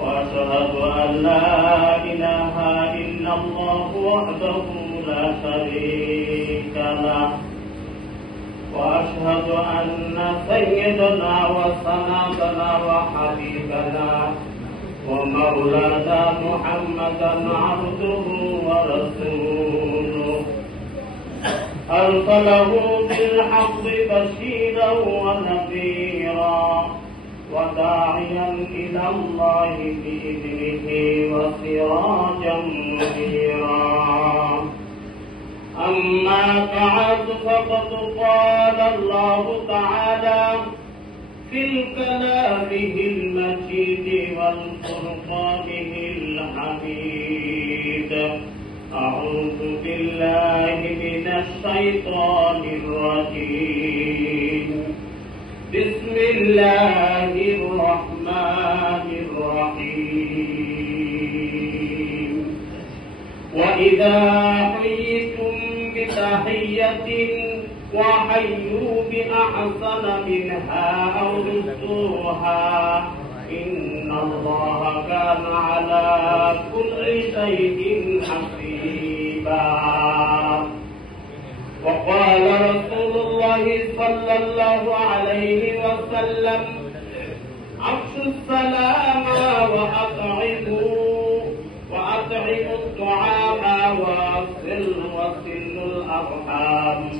وأشهد أن لا إله إلا الله وحده لا شريك له. وأشهد أن سيدنا وسندنا وحبيبنا ومولانا محمدا عبده ورسوله. أرسله بالحق بشيرا ونذيرا. وداعيا إلى الله بإذنه وسراجا منيرا. أما بعد فقد قال الله تعالى في كلامه المجيد والفرقانه الحميد. أعوذ بالله من الشيطان الرجيم. بسم الله وإذا حييتم بتحية وحيوا بأحسن منها أو ردوها إن الله كان على كل شيء حسيبا. وقال رسول الله صلى الله عليه وسلم أفشوا السلام وأطعموا وأصلوا وصلوا الأرحام.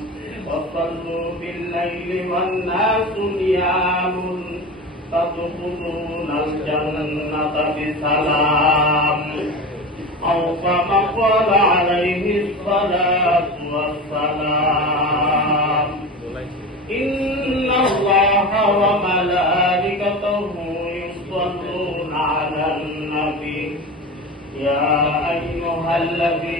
وصلوا بالليل والناس نيام. تدخلون الجنة بسلام. أو كما قال عليه الصلاة والسلام. إن الله وملائكته يصلون على النبي. يا أيها الذين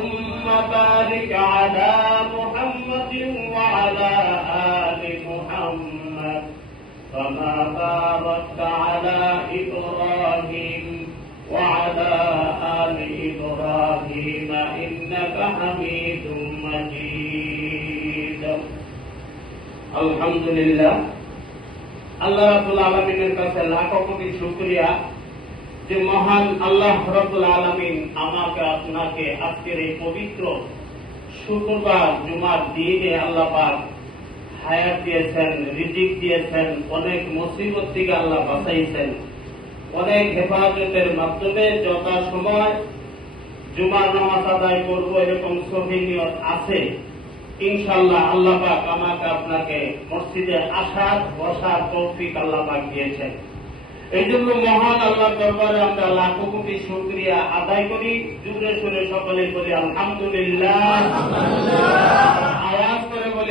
باركت على إبراهيم وعلى آل إبراهيم إنك حميد مجيد الحمد لله আল্লাহ রাবুল আলমিনের কাছে লাখো কোটি শুক্রিয়া যে মহান আল্লাহ রবুল আলমিন আমাকে আপনাকে আজকের এই পবিত্র শুক্রবার জুমার দিনে আল্লাহ পাক হায়াত দিয়েছেন, রিজিক দিয়েছেন, অনেক মুসিবত থেকে আল্লাহ বাঁচাইছেন। অনেক হেফাজতের মাধ্যমে যথা সময় জুমার নামাজ আদায় করব এরকম সহিনিয়ত আছে। ইনশাল্লাহ আল্লাহ পাক আমাকে আপনাকে মসজিদে আসার, বসার তৌফিক আল্লাহ পাক দিয়েছেন। এই জন্য মহান আল্লাহ দরবারে আমরা লাখো কোটি শুক্রিয়া আদায় করি। জুড়ে সুরে সকলে বলি, আলহামদুলিল্লাহ।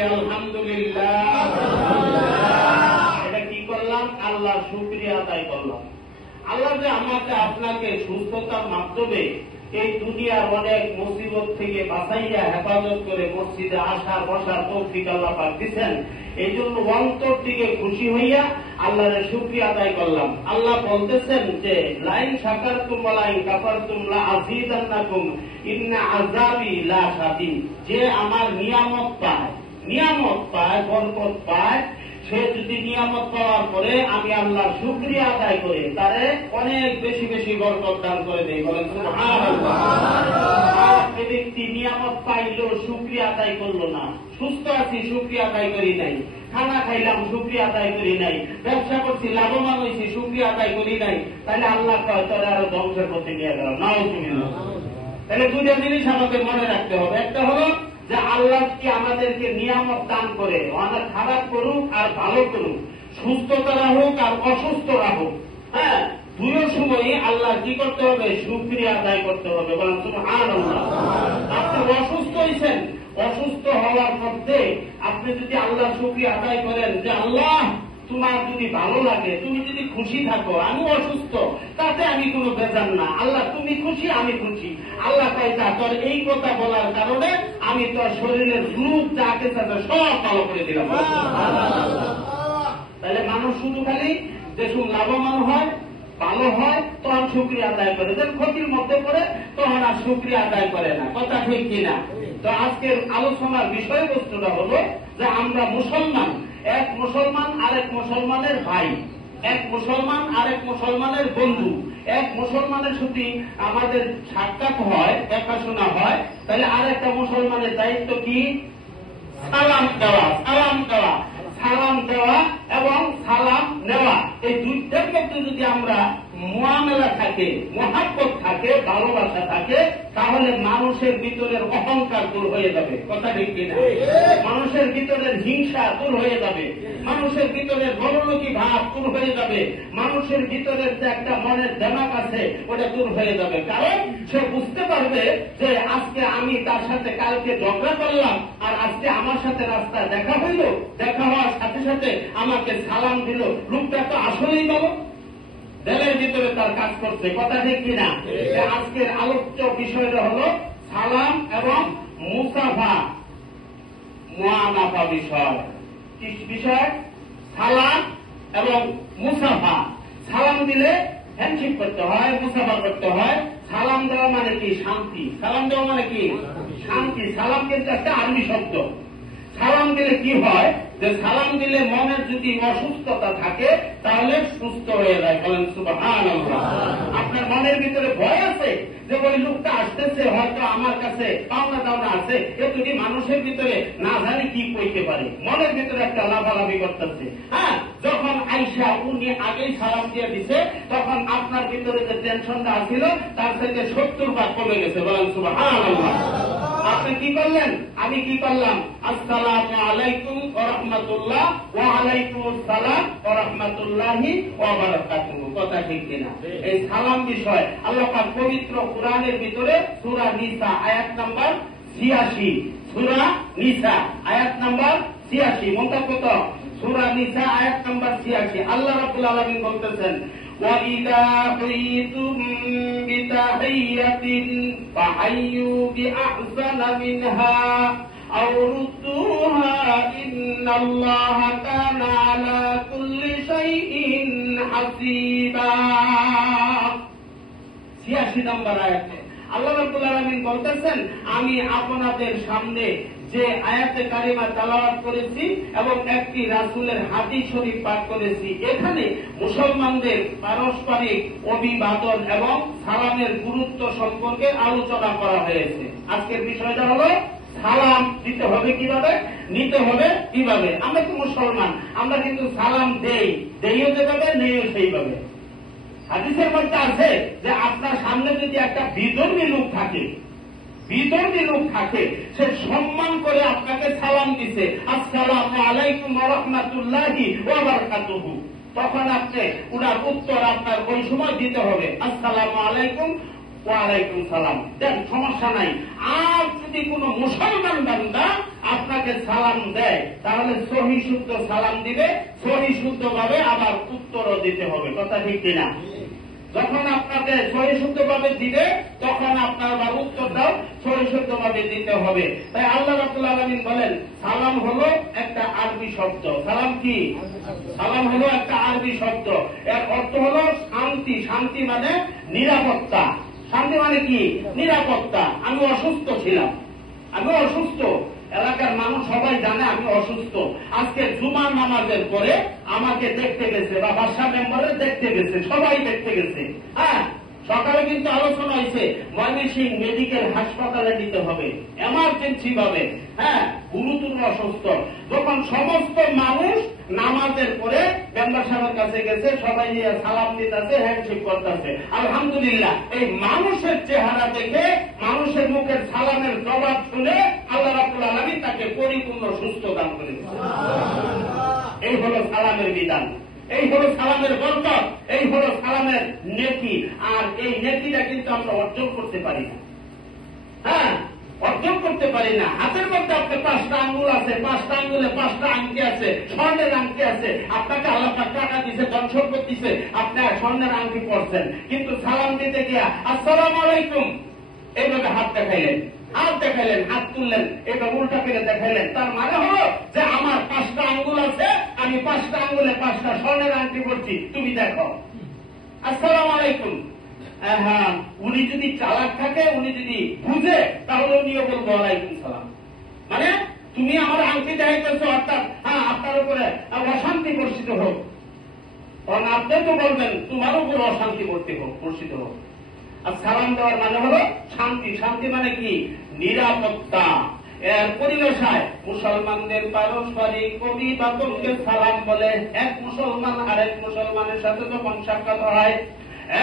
আলহামদুলিল্লাহ। এটা কি করলাম? আল্লাহ আদায় করলাম। আল্লাহ যে আমাকে আপনাকে সুস্থতার মাধ্যমে এই দুনিয়ার অনেক মুসিবত থেকে বাঁচাইয়া হেফাজত করে মসজিদে বসার তৌফিক আল্লাহ পাক দিচ্ছেন এই জন্য অন্তর থেকে খুশি হইয়া আল্লাহর শুক্রিয়া আদায় করলাম। আল্লাহ বলতেছেন যে, লাইন সাকার তুম কাপার তুমলা ইন্না আজাবি লা সাদিন যে আমার নিয়ামত পায় নিয়ামত পায়, বরকত পায়, সে যদি নিয়ামত পাওয়ার পরে আমি আল্লাহর শুক্রিয়া আদায় করে, তারে অনেক বেশি বেশি বরকত দান করে দেই, বলেন ব্যক্তি নিয়ামত পাইলো, শুক্রিয়া আদায় করল না, সুস্থ আছি, শুক্রিয়া আদায় করি নাই, খানা খাইলাম, শুক্রিয়া আদায় করি নাই, ব্যবসা করছি, লাভবান হয়েছি, শুক্রিয়া আদায় করি নাই তাহলে আল্লাহ তোরা আরও ধ্বংসের পথে নিয়ে গেল তুমি তাহলে দুটা জিনিস আমাদের মনে রাখতে হবে, একটা হলো যে আল্লাহ কি আমাদেরকে নিয়ামত দান করে অনেক খারাপ করুক আর ভালো করুক সুস্থতা রাখুক আর অসুস্থ রাখুক হ্যাঁ? দুই সময় আল্লাহ কি করতে হবে? সুক্রিয়া আদায় করতে হবে। বলেন সুবহানাল্লাহ। আপনি অসুস্থ হয়েছেন। অসুস্থ হওয়ার মধ্যে আপনি যদি আল্লাহ সুক্রিয়া আদায় করেন যে আল্লাহ তোমার যদি ভালো লাগে তুমি যদি খুশি থাকো আমি অসুস্থ তাতে আমি কোনো বেজার না। আল্লাহ তুমি খুশি আমি খুশি। আল্লাহ কয় যা তোর এই কথা বলার কারণে আমি তোর শরীরের রূপ যাকে সাথে সব ভালো করে দিলাম। তাহলে মানুষ শুধু খালি যেসব লাভবান হয় ভালো হয় তখন শুক্রিয়া আদায় করে। যে ক্ষতির মধ্যে পড়ে তখন আর শুক্রিয়া আদায় করে না। কথা ঠিক কিনা? তো আজকের আলোচনার বিষয়বস্তুটা হলো যে আমরা মুসলমান এক মুসলমান, আরেক মুসলমানের ভাই। এক মুসলমান, আরেক মুসলমানের বন্ধু। এক মুসলমানের সাথে আমাদের সাক্ষাৎ হয়, দেখাশোনা হয়। তাহলে আরেকটা মুসলমানের দায়িত্ব কি? সালাম দেওয়া সালাম দেওয়া। সালাম দেওয়া এবং সালাম নেওয়া। এই দুইটার মধ্যে যদি আমরা মোয়ামেলা থাকে, মহাব্বত থাকে, ভালোবাসা থাকে তাহলে মানুষের ভিতরের অহংকার দূর হয়ে যাবে। কথা ঠিক কিনা? মানুষের ভিতরের হিংসা দূর হয়ে যাবে। মানুষের ভিতরের বড়লোকি ভাব দূর হয়ে যাবে। মানুষের ভিতরের যে একটা মনের দেমাক আছে ওটা দূর হয়ে যাবে। কারণ সে বুঝতে পারবে যে আজকে আমি তার সাথে কালকে ঝগড়া করলাম আর আজকে আমার সাথে রাস্তা দেখা হইল। দেখা হওয়ার সাথে সাথে আমাকে সালাম দিল। লোকটা তো আসলেই ভালো দেলের ভিতরে তার কাজ করছে। কথা ঠিক কিনা? যে আজকের আলোচ্য বিষয়টা হলো সালাম এবং মুসাফা। মুআনাফা বিষয়। কি বিষয়? সালাম এবং মুসাফা। সালাম দিলে হ্যান্ডশেক করতে হয়, মুসাফা করতে হয়। সালাম দেওয়া মানে কি? শান্তি। সালাম দেওয়া মানে কি? শান্তি। সালাম কিন্তু একটা আরবি শব্দ। সালাম দিলে কি হয়? যে সালাম দিলে মনের যদি অসুস্থতা থাকে, তাহলে সুস্থ হয়ে যায়। বলেন সুবহান আপনার মনের ভিতরে ভয় আছে? যে ওই লোকটা আসতেছে, হয়তো আমার কাছে পাওনা দাওনা আছে। এ যদি মানুষের ভিতরে না জানি কি কইতে পারে? মনের ভিতরে একটা লাফালাফি করতেছে। হ্যাঁ যখন আইসা উনি আগেই সালাম দিয়ে দিছে, তখন আপনার ভিতরে যে টেনশনটা আছিল, তার থেকে সত্তর ভাগ কমে গেছে। বলেন সুবহান আপনি কি করলেন? আমি কি করলাম? আসসালাম আলাইকুম রহমতুল্লাহ ওয়া আলাইকুম সালাম রাহমাতুল্লাহি কথা ঠিক কিনা? এই সালাম বিষয় আল্লাহ পবিত্র কোরআনের ভিতরে সুরা নিসা, আয়াত নাম্বার ছিয়াশি। সুরা নিসা, আয়াত নাম্বার 86 মনটা কত সূরা নিসা আয়াত নাম্বার 86 আল্লাহ রাব্বুল বলতেছেন আয়াতে আল্লাহ বলতেছেন আমি আপনাদের সামনে যে আয়াতে কারিমা তালাওয়াত করেছি এবং একটি রাসূলের হাদিস শরীফ পাঠ করেছি। এখানে মুসলমানদের পারস্পরিক অভিবাদন এবং সালামের গুরুত্ব সম্পর্কে আলোচনা করা হয়েছে। আজকের বিষয়টা হলো, সালাম দিতে হবে কীভাবে? নিতে হবে কীভাবে? আমরা তো মুসলমান, আমরা কিন্তু সালাম দেই। দেইও যেভাবে, নেইও সেইভাবে। হাদিসের মধ্যে আছে যে আপনার সামনে যদি একটা বিধর্মী লোক থাকে বিধর্মী লোক থাকে, সে সম্মান করে আপনাকে সালাম দিছে। আসসালামু আলাইকুম রাহমাতুল্লাহি ওয়া বারাকাতুহু। তখন আপনি উনার উত্তর আপনার ওই সময় দিতে হবে। আসসালামু আলাইকুম ওয়ালাইকুম সালাম। দেন, সমস্যা নাই। আর যদি কোনো মুসলমান বান্দা আপনাকে সালাম দেয়, তাহলে সহি শুদ্ধ সালাম দিবে, সহি শুদ্ধ ভাবে আবার উত্তরও দিতে হবে। কথা ঠিক কিনা? যখন আপনাকে সহিশুদ্ধ ভাবে দিবে, তখন আপনার আবার উত্তরটাও সহিশুদ্ধ ভাবে দিতে হবে। তাই আল্লাহ রাবুল আলমিন বলেন, সালাম হলো একটা আরবি শব্দ। সালাম কি? সালাম হলো একটা আরবি শব্দ। এর অর্থ হলো শান্তি। শান্তি মানে নিরাপত্তা। শান্তি মানে কি? নিরাপত্তা। আমি অসুস্থ ছিলাম। আমি অসুস্থ। এলাকার মানুষ সবাই জানে আমি অসুস্থ। আজকে জুমার নামাজের পরে আমাকে দেখতে গেছে, বা বাসা মেম্বারে দেখতে গেছে, সবাই দেখতে গেছে। হ্যাঁ? সকালে কিন্তু আলোচনা হয়েছে ময়মনসিং মেডিকেল হাসপাতালে নিতে হবে এমার্জেন্সি ভাবে। হ্যাঁ গুরুতর অসুস্থ। যখন সমস্ত মানুষ নামাজের পরে মেম্বার সাহেবের কাছে গেছে, সবাই নিয়ে সালাম দিতেছে হ্যান্ডশেক করতেছে। আলহামদুলিল্লাহ, এই মানুষের চেহারা দেখে, মানুষের মুখের সালামের জবাব শুনে আল্লাহ রাবুল আলমী তাকে পরিপূর্ণ সুস্থ দান করে এই হলো সালামের বিধান। এই হলো সালামের বরকত, এই হলো সালামের নেকি। আর এই নেকিটা কিন্তু আমরা অর্জন করতে পারি না। হ্যাঁ অর্জন করতে পারি না। হাতের মধ্যে আপনার পাঁচটা আঙ্গুল আছে, পাঁচটা আঙ্গুলে পাঁচটা আংটি আছে, স্বর্ণের আংটি আছে। আপনাকে আল্লাহ টাকা দিছে, ধন সম্পদ দিছে। আপনি স্বর্ণের আংটি পড়ছেন কিন্তু সালাম দিতে গিয়া, আসসালাম আলাইকুম। এইভাবে হাত দেখাইলেন। হাত দেখাইলেন, হাত তুললেন, এটা উল্টা ফিরে দেখাইলেন। তার মানে হলো যে আমার পাঁচটা আঙ্গুল আছে, আমি পাঁচটা আঙ্গুলে পাঁচটা স্বর্ণের আংটি পড়ছি তুমি দেখো। আসসালাম আলাইকুম। হ্যাঁ উনি যদি চালাক থাকে, উনি যদি বুঝে, তাহলে উনিও বলব আলাইকুম সালাম। মানে তুমি আমার আংটি দেখাইতেছো, অর্থাৎ হ্যাঁ আপনার উপরে অশান্তি বর্ষিত হোক। তখন আপনি তো বলবেন, তোমার উপরে অশান্তি করতে হোক, বর্ষিত হোক। আর সালাম দেওয়ার মানে হলো শান্তি। শান্তি মানে কি? নিরাপত্তা। এর পরিবেশায় মুসলমানদের পারস্পরিক অভিবাদনকে সালাম বলে। এক মুসলমান আরেক মুসলমানের সাথে যখন সাক্ষাৎ হয়,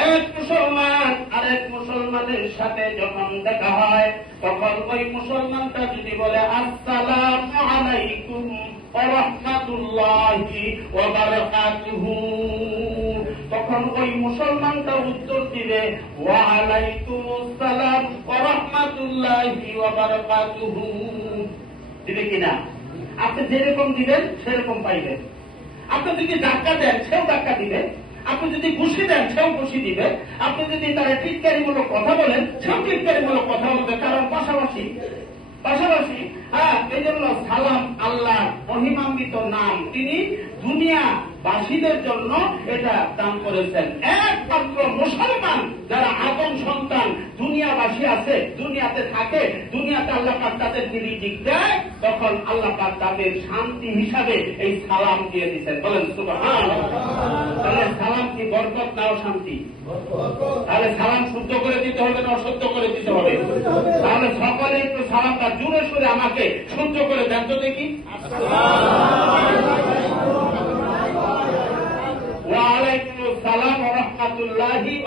এক মুসলমান আরেক মুসলমানের সাথে যখন দেখা হয়, তখন ওই মুসলমানটা যদি বলে, আসসালাম আলাইকুম রহমাতুল্লাহি ওয়া বারাকাতুহু। তখন ওই মুসলমানটা উত্তর দিবে দিবে কিনা? আপনি যেরকম দিবেন, সেরকম পাইবেন। আপনি যদি ধাক্কা দেন, সেও ধাক্কা দিবে। আপনি যদি ঘুষি দেন, সেও ঘুষি দিবে। আপনি যদি তারা টিটকারিমূলক কথা বলেন, সেও টিটকারিমূলক কথা বলবে। কারণ পাশাপাশি পাশাপাশি হ্যাঁ এই জন্য সালাম, আল্লাহ, মহিমান্বিত নাম। তিনি দুনিয়া বাসীদের জন্য এটা দান করেছেন। একমাত্র মুসলমান যারা আদম সন্তান দুনিয়াবাসী আছে, দুনিয়াতে থাকে, দুনিয়াতে আল্লাহ পাক তাদেরকে রিজিক দেয়, তখন আল্লাহ পাক তাদের শান্তি হিসাবে এই সালাম দিয়ে দিচ্ছেন বলেন, সুবহানাল্লাহ। তাহলে সালাম কি বরকত নাও শান্তি? তাহলে সালাম শুদ্ধ করে দিতে হবে না অশুদ্ধ করে দিতে হবে? তাহলে সকলে একটু সালামটা জুড়ে সুরে আমাকে শুদ্ধ করে দেন তো দেখি ওয়ালাইকুম আসসালাম ওয়া রাহমাতুল্লাহি ওয়া বারাকাতুহু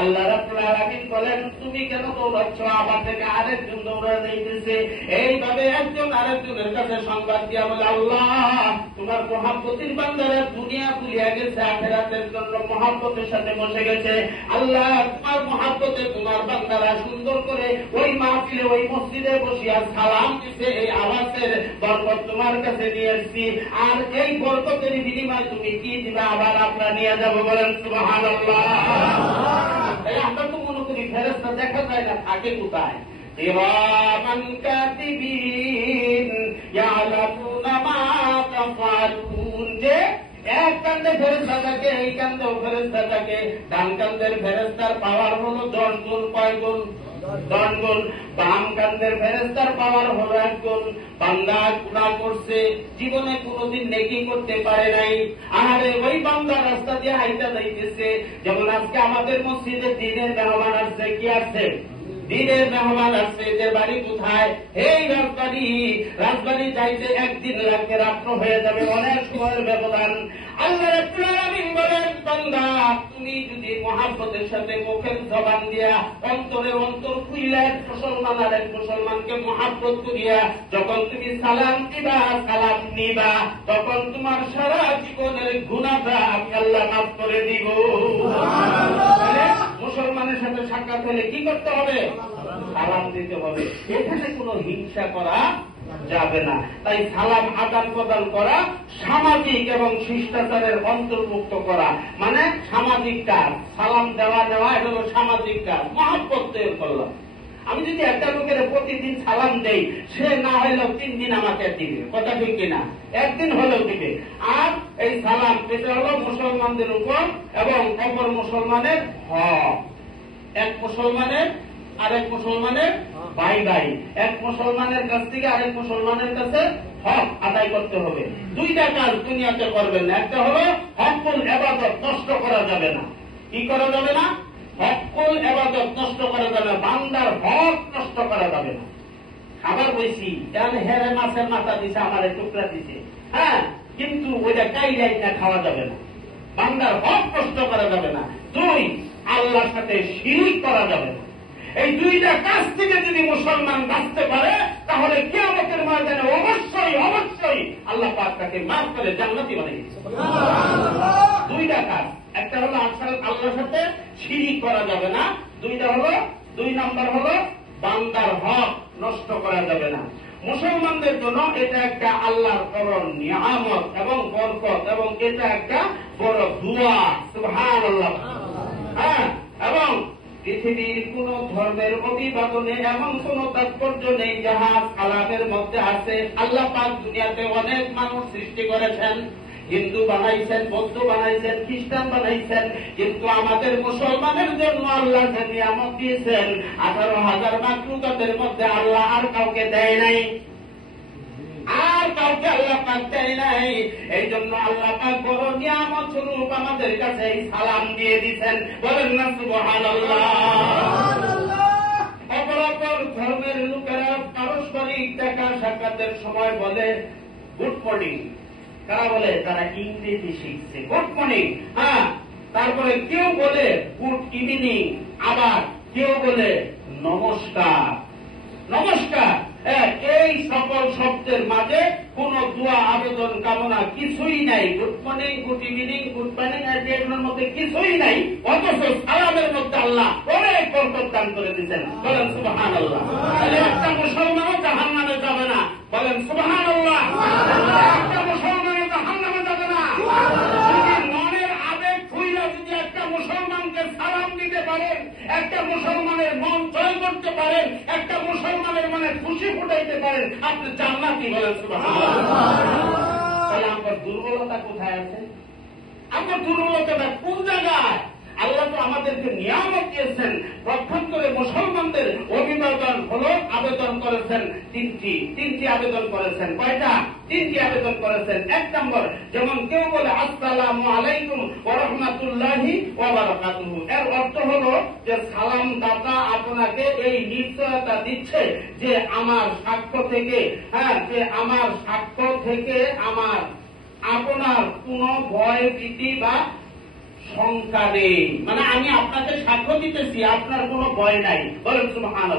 আল্লাহ রাব্বুল আলামিন বলেন, তুমি কেন দৌড়াচ্ছ? আমার থেকে আরেকজন দৌড়ে যাইতেছে এইভাবে একজন আরেকজনের কাছে সংবাদ দিয়া বলে, আল্লাহ, তোমার মহাব্বতির বান্দারা দুনিয়া ভুলিয়া গেছে, আখেরাতের জন্য মহাব্বতের সাথে বসে গেছে। আল্লাহ, তোমার মহাব্বতে তোমার বান্দারা সুন্দর করে ওই মাহফিলে, ওই মসজিদে বসিয়া সালাম দিছে, এই আওয়াজের বরকত তোমার কাছে নিয়ে এসছি। আর এই বরকতের বিনিময়ে তুমি কি দিবা? আবার আমরা নিয়ে যাব বলেন সুবাহান আমরা তো মনে করি ফেরেস্তা দেখা যায় না, থাকে কোথায়? কিরামান কাতিবিন ইয়ালামুনা মা তাফআলুন, যে এক কান্দে ফেরেস্তা থাকে, এই কান্দেও ফেরেস্তা থাকে। ডান কান্দের ফেরেস্তার পাওয়ার হলো দশ গুণ কয় গুণ দশ বাম কান্দের ফেরেস্তার পাওয়ার হলো এক বান্দা গুণা করছে, জীবনে কোনোদিন নেকি করতে পারে নাই। আহারে ওই বান্দা রাস্তা দিয়ে হাইটা যাইতেছে। যেমন আজকে আমাদের মসজিদে দিনের মেহমান আসছে, কি আসছে? দিনের মেহমান আসছে যে বাড়ি কোথায়? এই রাজবাড়ি রাজবাড়ি যাইতে একদিন লাগবে রাত্র হয়ে যাবে, অনেক সময়ের ব্যবধান। আল্লাহ বলেন তুমি যদি সাথে মুখের জবান দিয়া অন্তরে অন্তর এক মুসলমান আর এক মুসলমানকে করিয়া, যখন তুমি সালাম দিবা, সালাম নিবা, তখন তোমার সারা জীবনের গুণাটা আমি আল্লাহ মাফ করে দিব। মুসলমানের সাথে সাক্ষাৎ হলে কি করতে হবে? সালাম দিতে হবে। এখানে কোনো হিংসা করা যাবে না। তাই সালাম, আদান প্রদান করা, সামাজিক এবং শিষ্টাচারের অন্তর্ভুক্ত করা। মানে সামাজিক কাজ। সালাম দেওয়া দেওয়া, এটা হলো সামাজিক কাজ। মহাব্বত তৈরি করলাম আমি যদি একটা লোকের প্রতিদিন সালাম দেই, সে না হইলেও তিন দিন আমাকে দিবে। কথা ঠিক কিনা? একদিন হলেও দিবে। আর এই সালাম, এটা হলো মুসলমানদের উপর এবং অপর মুসলমানের হক। এক মুসলমানের, আরেক মুসলমানের ভাই ভাই। এক মুসলমানের কাছ থেকে আরেক মুসলমানের কাছে হক আদায় করতে হবে। দুইটা কাজ দুনিয়াতে করবেন না। একটা হলো হকুল এবাদত নষ্ট করা যাবে না। কি করা যাবে না? হকুল এবাদত নষ্ট করা যাবে, বান্দার হক নষ্ট করা যাবে না। আবার বলছি তাহলে হেরে মাছের মাথা দিছে, আমার টুকরা দিছে। হ্যাঁ কিন্তু ওইটা কাইলাই না, খাওয়া যাবে না। বান্দার হক নষ্ট করা যাবে না। দুই, আল্লাহর সাথে শিরিক করা যাবে না। এই দুইটা কাজ থেকে যদি মুসলমান বাঁচতে পারে তাহলে কেয়ামতের ময়দানে অবশ্যই অবশ্যই আল্লাহ পাক তাকে মাফ করে জান্নাতি বানিয়েছে দুইটা কাজ। একটা হলো আসল আল্লাহর সাথে শিরিক করা যাবে না। দুইটা হলো দুই নাম্বার হলো বান্দার হক নষ্ট করা যাবে না। মুসলমানদের জন্য এটা একটা আল্লাহর বড় নিয়ামত এবং বরকত এবং এটা একটা বড় দুয়া। সুবহান আল্লাহ হ্যাঁ এবং পৃথিবীর কোন ধর্মের অভিবাদনে এমন কোন তাৎপর্য নেই যাহা কালামের মধ্যে আছে। আল্লাহ পাক দুনিয়াতে অনেক মানুষ সৃষ্টি করেছেন। হিন্দু বানাইছেন, বৌদ্ধ বানাইছেন, খ্রিস্টান বানাইছেন। কিন্তু আমাদের মুসলমানের জন্য আল্লাহ নিয়ামত দিয়েছেন, আঠারো হাজার মাকলুকাতের মধ্যে আল্লাহ আর কাউকে দেয় নাই। কাউকে আল্লাহ পাক দেয় নাই। এই জন্য আল্লাহ পাক বড় নিয়ামত স্বরূপ আমাদের কাছে এই সালাম দিয়ে দিচ্ছেন বলেন না সুবহানাল্লাহ। অপরাপর ধর্মের লোকেরা পারস্পরিক দেখা সাক্ষাতের সময় বলে গুড মর্নিং। কারা বলে? তারা ইংরেজি শিখছে। Good morning. হ্যাঁ তারপরে কেউ বলে গুড ইভিনিং। আবার কেউ বলে নমস্কার। নমস্কার। হ্যাঁ, এই সকল শব্দের মাঝে কোন দোয়া, আবেদন, কামনা কিছুই নাই। Good morning good evening good morning এগুলোর মধ্যে কিছুই নাই। অথচ সালামের মধ্যে আল্লাহ অনেক বরকত দান করে দিচ্ছেন বলেন সুবাহান আল্লাহ তাহলে একটা মুসলমানও জাহান নামে যাবে না। বলেন সুবাহান আল্লাহ একটা মুসলমানও জাহান নামে যাবে না। একটা মুসলমানকে সালাম দিতে পারেন, একটা মুসলমানের মন জয় করতে পারেন, একটা খুশি ফুটাইতে পারেন, আপনি জান্নাতি বলেন তাহলে আমার দুর্বলতা কোথায় আছে? আমার দুর্বলতাটা কোন জায়গায়? আল্লাহ তো আমাদেরকে নিয়ামত দিয়েছেন। করে মুসলমানদের অভিবাদন হলো আবেদন করেছেন। তিনটি তিনটি আবেদন করেছেন। কয়টা? তিনটি আবেদন করেছেন। এক নম্বর, যেমন কেউ বলে, আসসালামু আলাইকুম ওয়া রাহমাতুল্লাহি ওয়া বারাকাতুহু। এর অর্থ হলো যে সালাম দাতা আপনাকে এই নিশ্চয়তা দিচ্ছে যে আমার সাক্ষ্য থেকে হ্যাঁ যে আমার সাক্ষ্য থেকে আমার আপনার কোন ভয় ভীতি বা শঙ্কা নেই। মানে আমি আপনাকে সাক্ষ্য দিতেছি আপনার কোনো ভয় নাই। বলেন সুবহান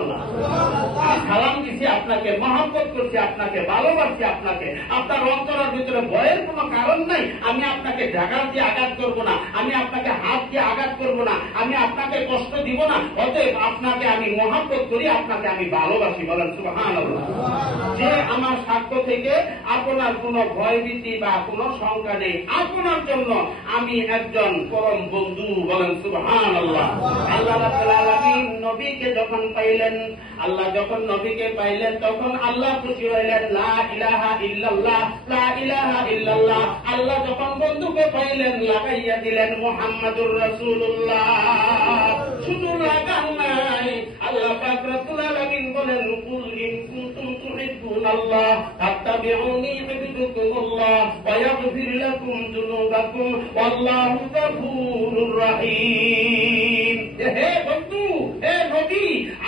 সালাম দিছি আপনাকে মহাব্বত করছি আপনাকে ভালোবাসছি আপনাকে। আপনার অন্তরের ভিতরে ভয়ের কোনো কারণ নাই। আমি আপনাকে ঢাকার দিয়ে আঘাত করব না। আমি আপনাকে হাত দিয়ে আঘাত করব না। আমি আপনাকে কষ্ট দিব না। অতএব আপনাকে আমি মহাব্বত করি আপনাকে আমি ভালোবাসি। বলেন আল্লাহ যে আমার সাক্ষ্য থেকে আপনার কোনো ভয়ভীতি বা কোনো শঙ্কা নেই। আপনার জন্য আমি একজন পরম বন্ধু বলেন সুবহান আল্লাহ আল্লাহ রাব্বুল নবীকে যখন পাইলেন, আল্লাহ যখন নবীকে পাইলেন, তখন আল্লাহ খুশি হইলেন, লা ইলাহা ইল্লাল্লাহ, লা ইলাহা ইল্লাল্লাহ। আল্লাহ যখন বন্ধুকে পাইলেন, লাগাইয়া দিলেন মুহাম্মাদুর রাসূলুল্লাহ। শুধু লাগান নাই, আল্লাহ পাক রব্বুল আলামিন বলেন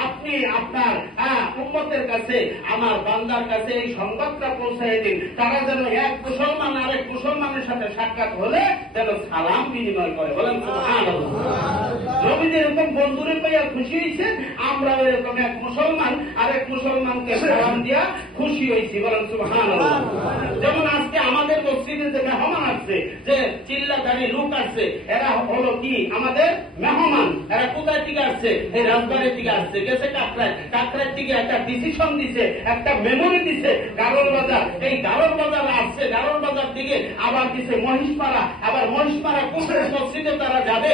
আপনি আপনার কাছে আমার বান্দার কাছে এই সংবাদটা পৌঁছাই দিন। তারা যেন এক মুসলমান মুসলমানের সাথে সাক্ষাৎ হলে যেন সালাম বিনিময় করে। বলেন সুবহানাল্লাহ। নবী যেরকম বন্ধুরে পাইয়া খুশি হয়েছে আমরা এরকম এক মুসলমান আরেক মুসলমানকে সালাম দিয়া খুশি হয়েছি বলেন সুবহান যেমন আজকে আমাদের মসজিদে যে মেহমান আসছে যে চিল্লাধারী লোক আসছে এরা হলো কি? আমাদের মেহমান। এরা কোথায় থেকে আসছে? এই রাজবাড়ির থেকে আসছে। গেছে কাকরায় কাকরায় থেকে একটা ডিসিশন দিছে একটা মেমোরি দিছে। গারল বাজার। এই গারল বাজার আসছে। গারল বাজার থেকে আবার দিছে মহিষপাড়া আবার মহিষপাড়া কোন মসজিদে তারা যাবে।